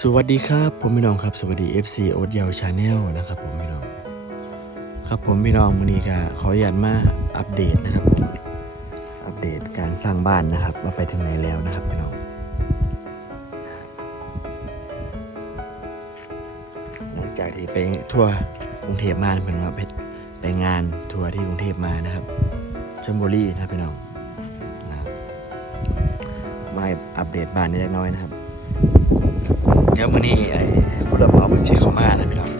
สวัสดีครับผมพี่น้องครับสวัสดี FC โอ๊ตเยาวชาแนลนะครับผมพี่น้องครับผมพี่น้องวันนี้ก็ขออนุญาตมาอัปเดตนะครับผมอัปเดตการสร้างบ้านนะครับว่าไปถึงไหนแล้วนะครับพี่น้องหลังจากที่ไปทั่วกรุงเทพมาเป็นว่าไปงานทัวร์ที่กรุงเทพมานะครับชลบุรีนะครับพี่น้องนะมาอัปเดตบ้านนิดน้อยนะครับ เดี๋ยวมื่อนี้ไอ้ผู้รับเหมาเป็นสิเข้ามานะพี่น้อง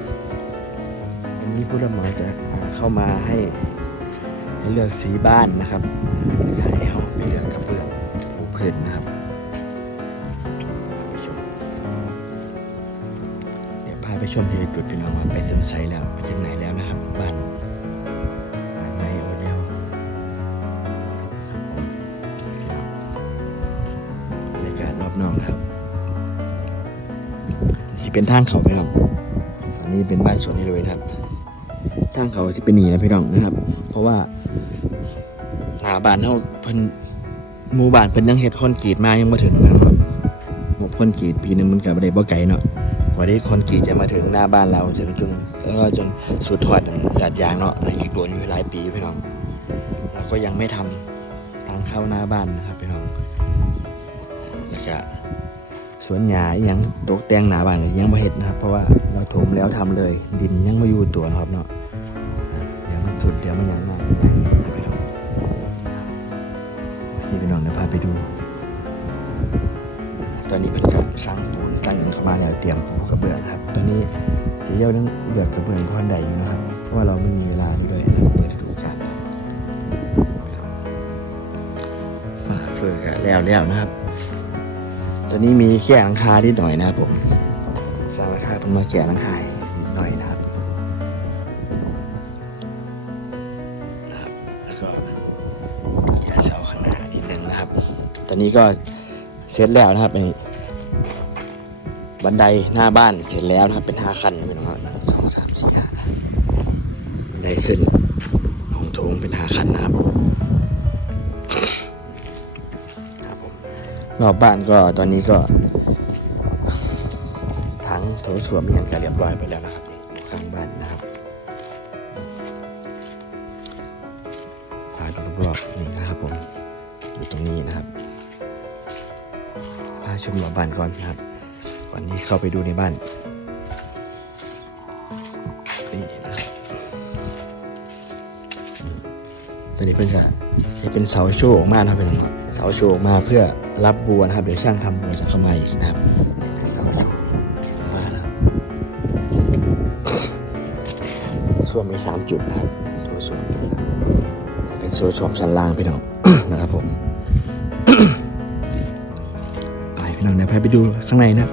วันนี้ผู้รับเหมาจะเข้ามาให้ให้เลือกสีบ้านนะครับให้เขาไปเลือกกระเบื้องปูพื้นนะครับไปชมเดี๋ยวพาไปชมที่จุดพี่น้องว่าไปถึงไซแล้วไปถึงไหนแล้วนะครับบ้าน เป็นทางเขาพี่น้องฝั่งนี้เป็นบ้านสวนนี่เลยครับทางเขาสิเป็นหนีนะพี่น้องนะครับ เพราะว่าหน้าบ้านเขาเพิ่นหมู่บ้านเพิ่นยังเฮ็ดคอนกรีตมายังมาถึงนะครับงบคอนกรีตปีหนึงมันก็บ่ได้บ่ไกลเนาะกว่าที่คอนกรีตจะมาถึงหน้าบ้านเราถึงจนแล้วก็จนสุดทอดหยาดยางเนาะอีกโดนอยู่หลายปีพี่น้องเราก็ยังไม่ทำทางเข้าหน้าบ้านนะครับพี่น้องแล้วก็ สวนหญ้าอิหยังตกแต่งหนาบ้านก็ยังไม่เห็ดนะครับ เพราะว่าเราถมแล้วทำเลย ดินยังไม่อยู่ตัวนะครับเนาะเดี๋ยวมันสุดเดี๋ยวมันยังมากไปดูที่พี่น้องเดี๋ยวพาไปดู ตอนนี้เป็นการสร้างปูนสร้างหยังเข้ามาแล้วเตรียมปูกระเบื้องครับ ตอนนี้จะเย่านั่งเลือกกระเบื้องก้อนใดอยู่นะครับ เพราะว่าเราไม่มีเวลาด้วยนะครับเปิดฤดูกาลครับฝ่าเฟือกแล้วแล้วนะครับ ตอนนี้มีแก้หลังคานิดหน่อยนะครับผมสร้างหลังคาเพิ่งมาแก้หลังคานิดหน่อยนะครับนะครับแล้วก็แก้เสาข้างหน้านิดนึงนะครับ ตอนนี้ก็เสร็จแล้วนะครับนี่บันไดหน้าบ้านเสร็จแล้วนะครับเป็นห้าขั้นเป็นของเราหนึ่งสองสามสี่ห้าบันไดขึ้นห้องโถงเป็นห้าขั้นนะครับ รอบบ้านก็ตอนนี้ก็ทั้งโถส้วมอย่างก็เรียบร้อยไปแล้วนะครับนี่ข้างบ้านนะครับพาดูรอบๆนี่นะครับผมอยู่ตรงนี้นะครับพาชมรอบบ้านก่อนนะครับก่อนที่เข้าไปดูในบ้านนี่นะครับตอนนี้เพิ่งจะให้เป็นเสาโชว์ออกมานะครับเป็นองเสาโชว์ออกมาเพื่อ รับบัวนะครับ เดี๋ยวช่างทำบัวจะเข้ามาอีกนะครับนี่เป็นเสาโชว์ออกมาแล้วส่วนมีสามจุดนะครับตัวส่วนนะครับนี่เป็นโซนชมชั้นล่างพี่น้องนะครับผมไปพี่น้องเดี๋ยวพาไปดูข้างในนะครับ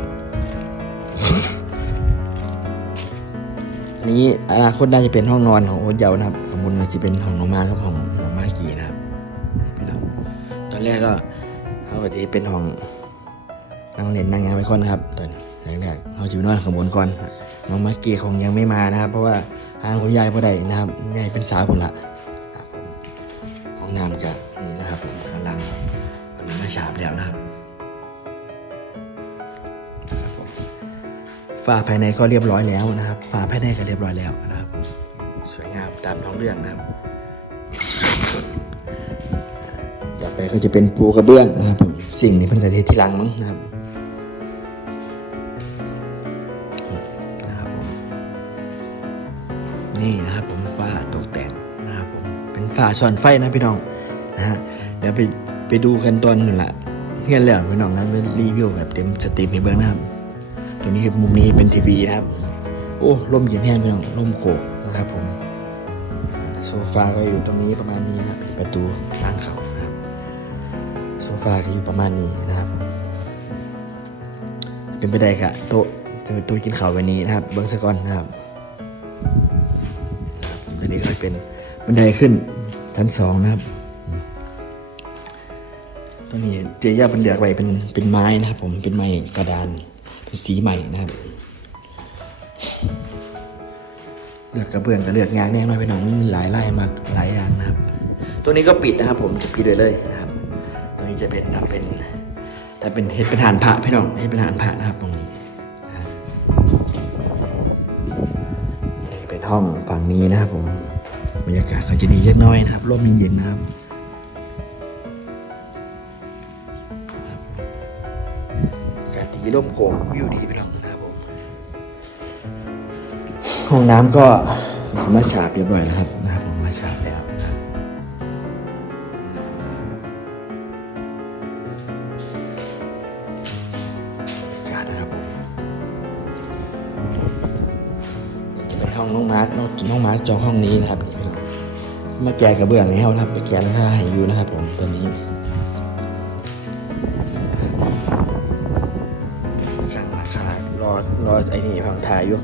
นี้อนาคตน่าจะเป็นห้องนอนของโอ๊ตเยาวนะครับข้างบนก็จะเป็นห้องน้องมากับห้องน้องมากีนะครับพี่น้องตอนแรกก็ เขาก็จะเป็นห้องนั่งเล่นนั่งยังไปก่อนนะครับตอนแรกๆเขาจะไปนอนข้างบนก่อนน้องมากีคงยังไม่มานะครับ เพราะว่าหางคุณยายพอได้นะครับยายเป็นสาวคนละครับผมห้องน้ำก็นี่นะครับผมข้างล่างมันมาฉาบแล้วนะครับฝาภายในก็เรียบร้อยแล้วนะครับฝาภายในก็เรียบร้อยแล้วนะครับผมสวยงามตามท้องเรื่องนะครับ ไปก็จะเป็นปูกระเบื้องนะครับผมสิ่งนี้เพิ่นกระเทศที่ลังมั้งนะครับนะครับผมนี่นะครับผมฝ้าตกแต่งนะครับผมเป็นฝ้าซ่อนไฟนะพี่น้องนะฮะเดี๋ยวไปไปดูกันตอนนั่นละเพื่อนแล้วพี่น้องนะไปรีวิวแบบเต็มสตรีมให้เบิ้องนะครับตรงนี้คือมุมนี้เป็นทีวีนะครับ โอ้ร่มเย็นแห้งพี่น้องร่มโขกนะครับผมโซฟาก็อยู่ตรงนี้ประมาณนี้นะครับเป็นประตูทางเขา ซฟาก็อยู่ประมาณนี้นะครับ เป็นไปได้กะโต๊ะจะโต๊ะกินข้าววันนี้นะครับ เบิ้งสกอนนะครับอันนี้ก็เป็นบันไดขึ้นชั้นสองนะครับตรงนี้เจียาเป็นเดือกไว้เป็นเป็นไม้นะครับ ผมเป็นไม้กระดานเป็นสีใหม่นะครับเลือกกระเบื้องกับเลือกงานแน่นอนพี่น้องมันมีหลายไล่มากหลายอย่างนะครับ ตัวนี้ก็ปิดนะครับ ผมจะปิดเลยเลยนะครับ จะเป็นทำเป็นแต่เป็นเห็ดเป็นหานพระพี่น้องเห็ดเป็นหานพระนะครับตรงนี้นี่เป็นห้องฝั่งนี้นะครับผมบรรยากาศก็จะดีเล็กน้อยนะครับร่มเย็นๆนะครับกาดีร่มโกงวิวดีพี่น้องนะครับผมห้องน้ำก็ธรรมชาติเรียบร้อยแล้วครับนะครับ น้องน้องมาร์กน้องน้องมาร์กจองห้องนี้นะครับพี่น้องมาแกะกระเบื้องให้เขานะครับไปแกะราคาให้อยู่นะครับ ผมตอนนี้ช่างราคารอรอไอ้นี่ฟังถ่ายอยู่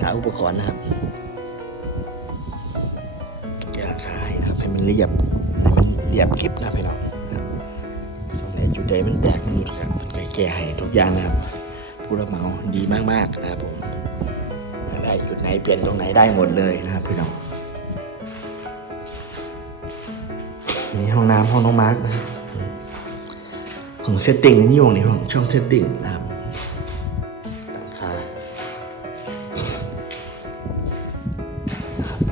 ถ่ายอุปกรณ์นะครับแกะราคาให้นะครับให้มันเรียบให้มันเรียบคลิปนะพี่น้องตรงไหนจุดใดมันแตกมันหลุดครับมันแก้ให้ทุกอย่างนะครับผู้รับเหมาดีมากๆนะครับผม ได้จุดไหนเปลี่ยนตรงไหนได้หมดเลยนะครับพี่น้องนี่ห้องน้ำห้องน้องมาร์กนะครับห้องเซตติ้งนี่อยู่ในห้องช่องเซตติ้งนะครับหลังคา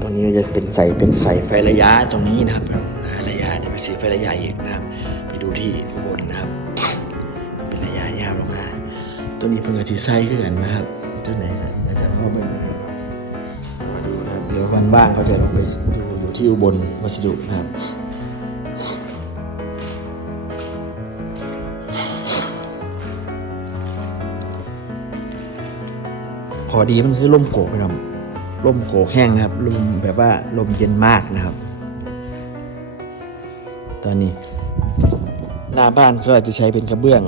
ตรงนี้จะเป็นใส่เป็นใส่ไฟระยะตรงนี้นะครับนะระยะจะเป็นสีไฟระยะอีกนะครับ ไปดูที่อุบลนะครับ เป็นระยะยาวลงมา ตัวนี้เพิ่งกระสีไส้ขึ้นกันนะครับเจ้าไหนครับ นะครับเดี๋ยววันว่างเขาจะลงไปดูอยู่ที่อุบลวัสดุนะครับพอดีมันคือลมโกกนะครับลมโกกแห้งนะครับลมแบบว่าลมเย็นมากนะครับ ตอนนี้หน้าบ้านก็จะใช้เป็นกระเบื้อง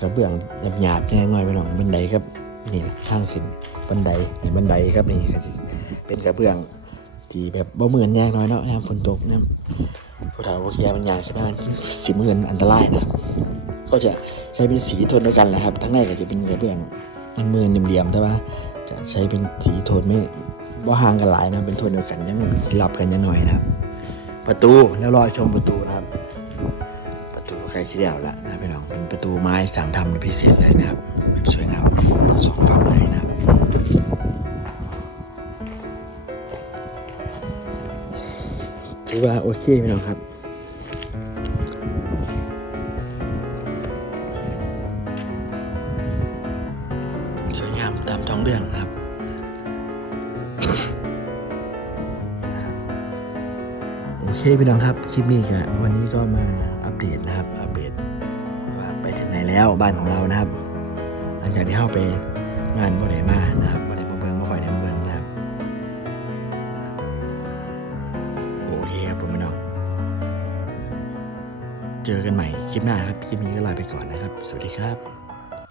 กระเบื้องหยาบๆแน่น้อยไปหน่อยบันไดครับ นี่ทางขึ้นบันไดนี่บันไดครับนี่เป็นกระเบื้องที่แบบบ่เหมือนแน่น้อยเนาะนะครับฝนตกนะผู้เฒ่าผู้แก่มันยางขึ้นมาสีเหมือนอันตรายนะก็จะใช้เป็นสีโทนเดียวกันแหละครับ ทั้งในก็จะเป็นกระเบื้องมันมือเหลี่ยมๆแต่ว่า จะใช้เป็นสีโทนไม่บ่ห่างกันหลายนะเป็นโทนเดียวกันยังสลับกันยังหน่อยนะครับ ประตูแล้วรอชมประตูนะครับ ประตูใกล้สิแล้วแล้วนะพี่น้องเป็นประตูไม้สั่งทำพิเศษเลยนะครับ สวยงามทั้งสองฝั่งเลยนะถือว่าโอเคพี่น้องครับสวยงามตามท้องเรื่องนะครับโอเคพี่น้องครับคลิปนี้จะวันนี้ก็มาอัปเดตนะครับ อัปเดตว่าไปถึงไหนแล้วบ้านของเรานะครับ ลังจากที่เข้าไปงานบ่ได้มานะครับบ่ได้มาเบิ่งบ่ค่อยได้มาเบิ่งนะครับโอเคครับผมพี่น้องเจอกันใหม่คลิปหน้าครับคลิปนี้ก็ลาไปก่อนนะครับ สวัสดีครับ